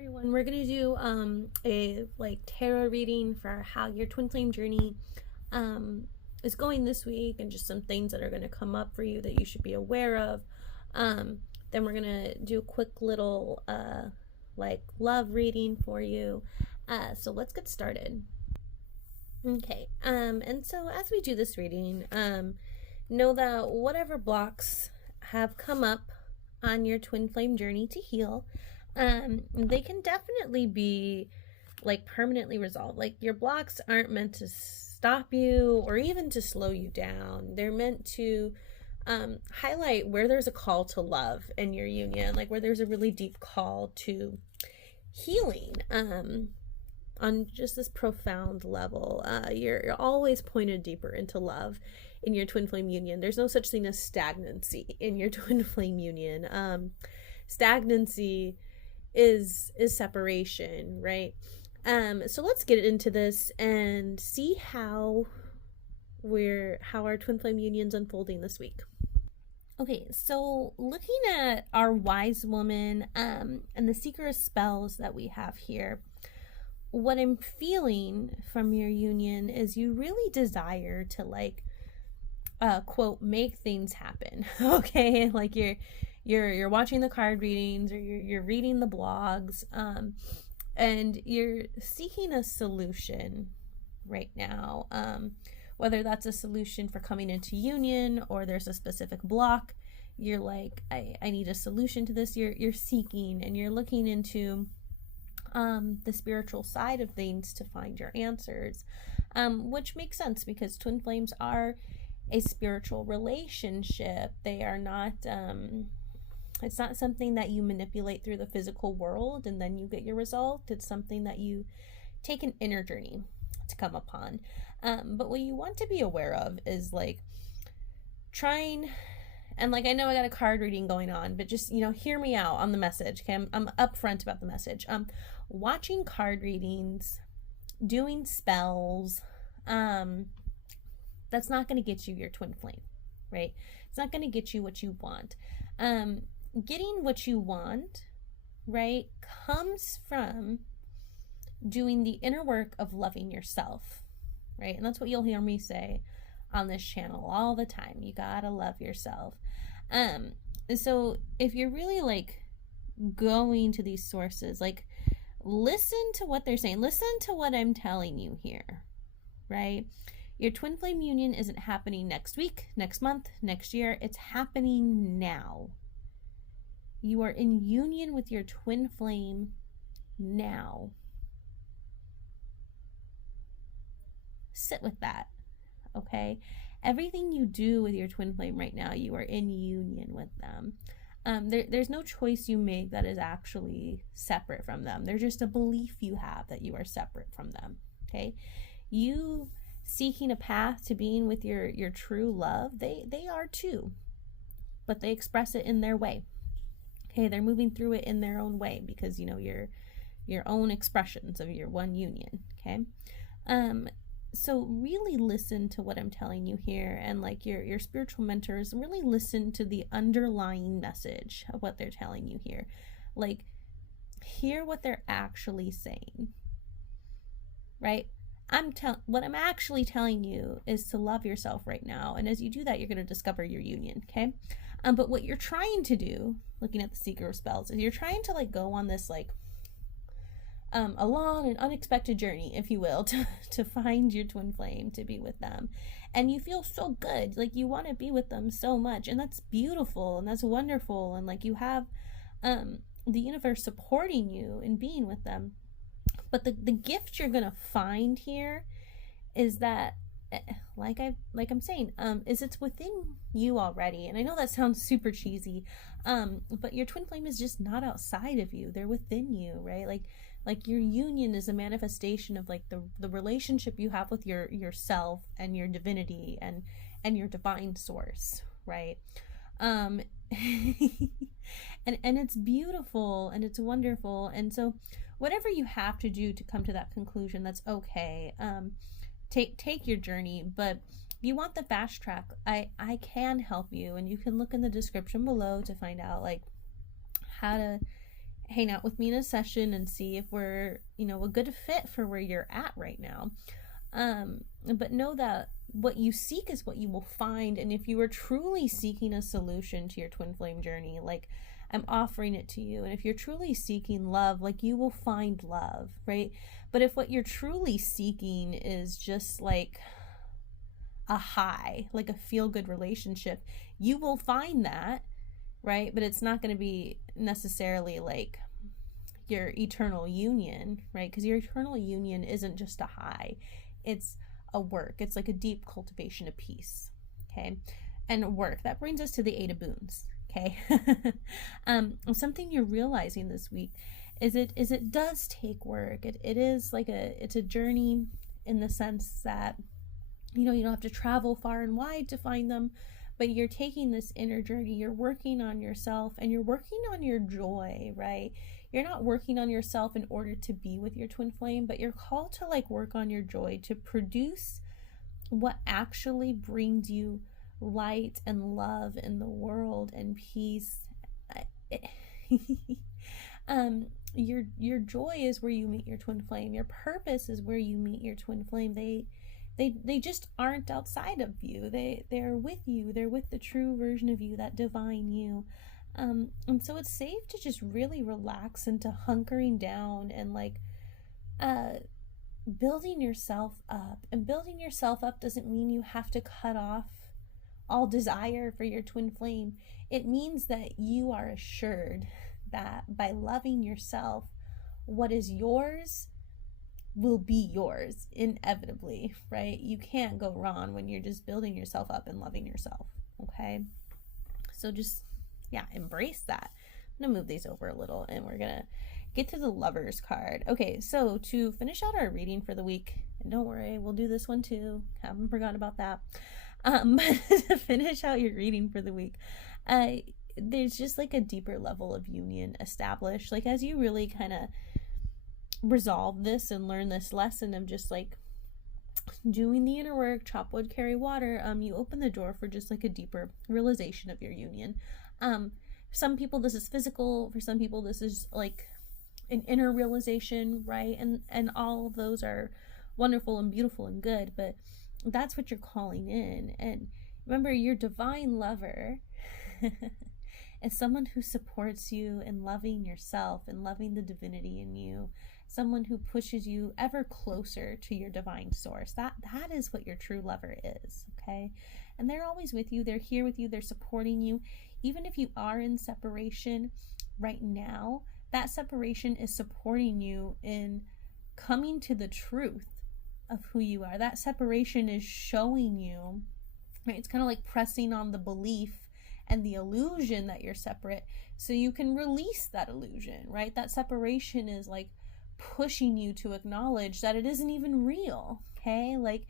Everyone, we're gonna do a tarot reading for how your twin flame journey is going this week, and just some things that are going to come up for you that you should be aware of. Then we're gonna do a quick little love reading for you. So let's get started. Okay, and so as we do this reading, know that whatever blocks have come up on your twin flame journey to heal, they can definitely be permanently resolved. Your blocks aren't meant to stop you or even to slow you down. They're meant to highlight where there's a call to love in your union, where there's a really deep call to healing on just this profound level. You're always pointed deeper into love in your twin flame union. There's no such thing as stagnancy in your twin flame union. Stagnancy is separation, right? So let's get into this and see how our twin flame union's unfolding this week. Okay, so looking at our wise woman and the seeker of spells that we have here, what I'm feeling from your union is you really desire to quote, make things happen. Okay, you're watching the card readings, or you're reading the blogs, and you're seeking a solution right now, whether that's a solution for coming into union, or there's a specific block. You're like, I need a solution to this. You're seeking, and you're looking into the spiritual side of things to find your answers, which makes sense because twin flames are a spiritual relationship. They are not it's not something that you manipulate through the physical world and then you get your result. It's something that you take an inner journey to come upon. But what you want to be aware of is trying, and I know I got a card reading going on, but just hear me out on the message. Okay, I'm upfront about the message. Watching card readings, doing spells, that's not going to get you your twin flame, right? It's not going to get you what you want. Getting what you want, right, comes from doing the inner work of loving yourself, right? And that's what you'll hear me say on this channel all the time. You gotta love yourself. So if you're really going to these sources, listen to what they're saying. Listen to what I'm telling you here, right? Your twin flame union isn't happening next week, next month, next year. It's happening now. You are in union with your twin flame now. Sit with that, okay? Everything you do with your twin flame right now, you are in union with them. There's no choice you make that is actually separate from them. There's just a belief you have that you are separate from them, okay? You seeking a path to being with your true love, they are too, but they express it in their way. Okay, they're moving through it in their own way because your own expressions of your one union. Okay, so really listen to what I'm telling you here, and your spiritual mentors, really listen to the underlying message of what they're telling you here. Hear what they're actually saying, right? What I'm actually telling you is to love yourself right now, and as you do that, you're going to discover your union. Okay, but what you're trying to do, looking at the seeker of spells, is you're trying to go on this a long and unexpected journey, if you will, to find your twin flame, to be with them, and you feel so good, you want to be with them so much, and that's beautiful and that's wonderful, and you have the universe supporting you in being with them. But the gift you're gonna find here is that, I'm saying, is it's within you already. And I know that sounds super cheesy, but your twin flame is just not outside of you. They're within you, right? Your union is a manifestation of the relationship you have with yourself and your divinity and your divine source, right? And it's beautiful and it's wonderful. And so whatever you have to do to come to that conclusion, that's okay. Take your journey, but if you want the fast track, I can help you, and you can look in the description below to find out how to hang out with me in a session and see if we're, a good fit for where you're at right now. But know that what you seek is what you will find. And if you are truly seeking a solution to your twin flame journey, like, I'm offering it to you. And if you're truly seeking love, like, you will find love, right? But if what you're truly seeking is just like a high, like a feel-good relationship, you will find that, right? But it's not going to be necessarily like your eternal union, right? Because your eternal union isn't just a high, it's a work. It's like a deep cultivation of peace, okay? And work. That brings us to the 8 of Boons, okay? Something you're realizing this week is it does take work. It is like it's a journey in the sense that, you don't have to travel far and wide to find them, but you're taking this inner journey. You're working on yourself and you're working on your joy, right? You're not working on yourself in order to be with your twin flame, but you're called to like work on your joy, to produce what actually brings you light and love in the world and peace. Your joy is where you meet your twin flame. Your purpose is where you meet your twin flame. They just aren't outside of you. They're with you. They're with the true version of you, that divine you. And so it's safe to just really relax into hunkering down and like building yourself up. And building yourself up doesn't mean you have to cut off all desire for your twin flame. It means that you are assured that by loving yourself, what is yours will be yours inevitably, right? You can't go wrong when you're just building yourself up and loving yourself, okay? So just, embrace that. I'm gonna move these over a little and we're gonna get to the Lovers card. Okay, so to finish out our reading for the week, and don't worry, we'll do this one too, haven't forgotten about that. But to finish out your reading for the week, there's just like a deeper level of union established. Like, as you really kind of resolve this and learn this lesson of just like doing the inner work, chop wood, carry water, you open the door for just like a deeper realization of your union. Some people this is physical, for some people this is like an inner realization, right? And all of those are wonderful and beautiful and good, but that's what you're calling in. And remember, your divine lover is someone who supports you in loving yourself and loving the divinity in you, someone who pushes you ever closer to your divine source. That is what your true lover is, okay? And they're always with you. They're here with you. They're supporting you. Even if you are in separation right now, that separation is supporting you in coming to the truth of who you are. That separation is showing you, right? It's kind of like pressing on the belief and the illusion that you're separate so you can release that illusion, right? That separation is like pushing you to acknowledge that it isn't even real, okay? Like,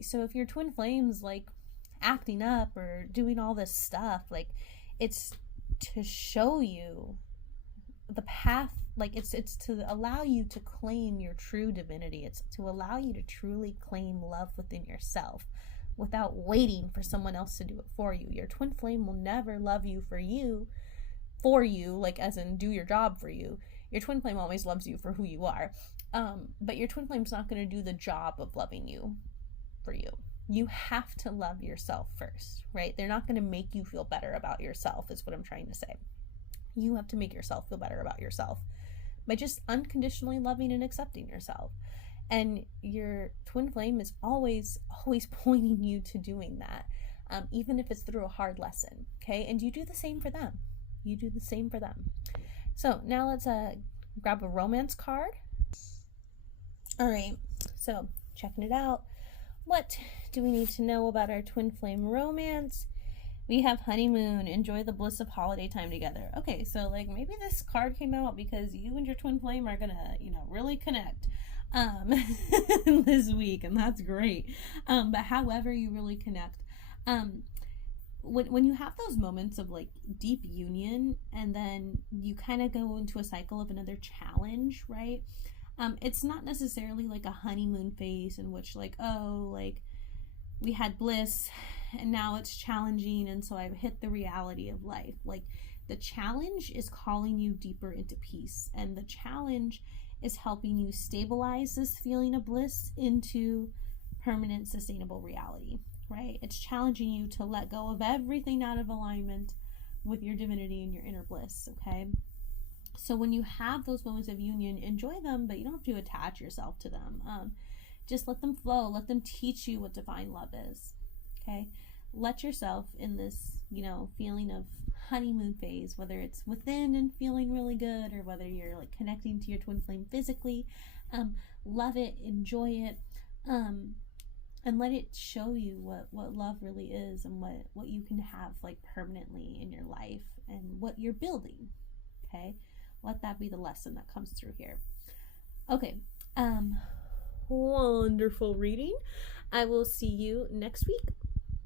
so if your twin flame's like acting up or doing all this stuff, like, it's to show you the path, like it's to allow you to claim your true divinity. It's to allow you to truly claim love within yourself without waiting for someone else to do it for you. Your twin flame will never love you for you, like as in do your job for you. Your twin flame always loves you for who you are. But your twin flame's not going to do the job of loving you for you. You have to love yourself first, right? They're not going to make you feel better about yourself, is what I'm trying to say. You have to make yourself feel better about yourself by just unconditionally loving and accepting yourself. And your twin flame is always pointing you to doing that, even if it's through a hard lesson, okay? And you do the same for them. You do the same for them. So now let's grab a romance card. All right, so checking it out. What do we need to know about our twin flame romance? We have honeymoon, enjoy the bliss of holiday time together. Okay, so like maybe this card came out because you and your twin flame are gonna, really connect this week, and that's great. But however you really connect, when you have those moments of like deep union and then you kind of go into a cycle of another challenge, right? It's not necessarily like a honeymoon phase in which like, oh, like we had bliss and now it's challenging and so I've hit the reality of life. Like, The challenge is calling you deeper into peace, and the challenge is helping you stabilize this feeling of bliss into permanent, sustainable reality, right? It's challenging you to let go of everything out of alignment with your divinity and your inner bliss, okay? So when you have those moments of union, enjoy them, but you don't have to attach yourself to them. Just let them flow. Let them teach you what divine love is, okay? Let yourself in this, feeling of honeymoon phase, whether it's within and feeling really good, or whether you're like connecting to your twin flame physically, love it, enjoy it, and let it show you what love really is, and what you can have like permanently in your life, and what you're building, okay? Let that be the lesson that comes through here. Okay, wonderful reading. I will see you next week.